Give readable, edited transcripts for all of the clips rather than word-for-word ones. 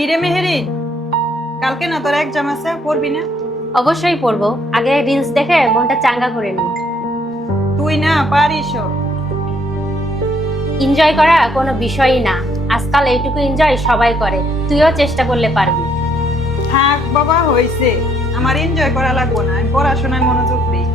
কি রে মেহেরি, কালকে না তোর এক্সাম আছে, পড়বি না? অবশ্যই পড়বো। আগে রিলস দেখে মনটা চাঙ্গা করে নি। তুই না পারিস। এনজয় করা কোনো বিষয়ই না, আজকাল এইটুকু এনজয় সবাই করে, তুইও চেষ্টা করলে পারবি। থাক বাবা, হইছে। আমার এনজয় করা লাগবো না, আমি পড়াশোনায় মনোযোগ দিই।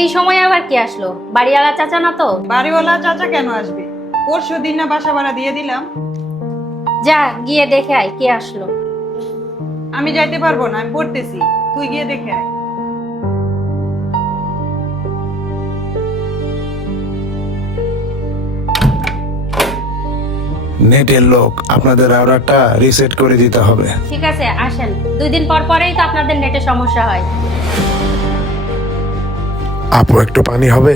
এই সময় আবার কি আসলো? বাড়িওয়ালা চাচা না তো? বাড়িওয়ালা চাচা কেন আসবে? পরশু দিন না বাসা ভাড়া দিয়ে দিলাম। যা গিয়ে দেখে আয় কে আসলো। আমি যাইতে পারবো না, আমি পড়তেছি, তুই গিয়ে দেখে আয়। নেটের লোক, আপনাদের রাউটারটা রিসেট করে দিতে হবে। ঠিক আছে আসেন, 2 দিন পর পরেই তো আপনাদের নেটে সমস্যা হয়। আপু একটু পানি হবে?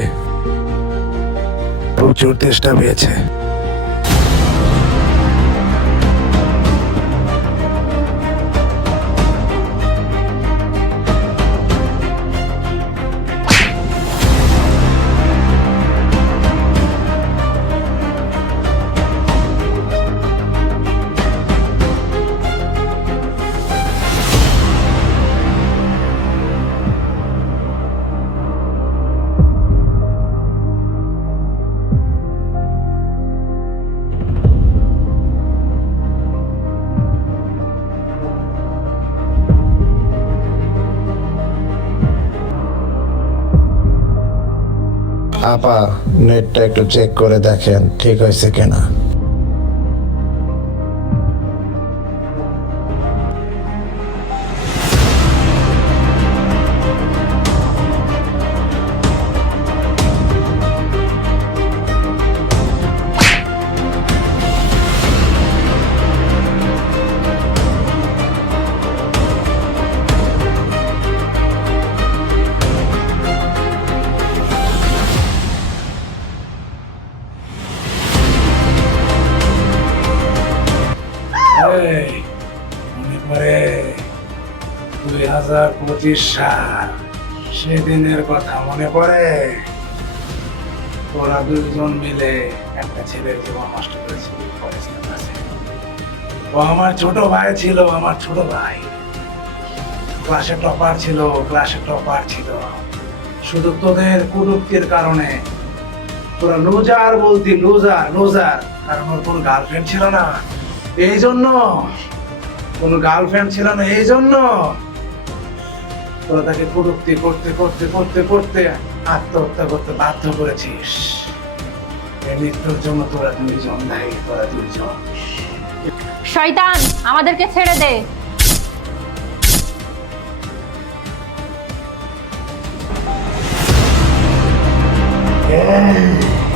প্রচুর তেষ্টা পেয়েছে। আপা, নেটটা একটু চেক করে দেখেন ঠিক হয়েছে কিনা। মনে পড়ে 2025 সাল, সেদিনের কথা মনে পড়ে? ওরা 2জন মিলে একটা ছেলের জীবন নষ্ট করেছিল কলেজ ক্যাম্পাসে। ও আমার ছোট ভাই ছিল, আমার ছোট ভাই ক্লাসে টপার ছিল, ক্লাসে টপার ছিল। শুধু তোদের কুযুক্তির কারণে তোরা লুজার বলতি, লুজার লুজার। কারণ ওর কোনো গার্লফ্রেন্ড ছিল না, এই জন্য। কোনো গার্লফ্রেন্ড ছিল না, এই জন্য তোরা তাকে কটূক্তি করতে করতে করতে করতে আত্মহত্যা করতে বাধ্য করেছিস। এই মৃত্যুর জন্য তোরা 2জন দায়ী, তোরা 2জন। শয়তান, আমাদেরকে ছেড়ে দে। Yeah.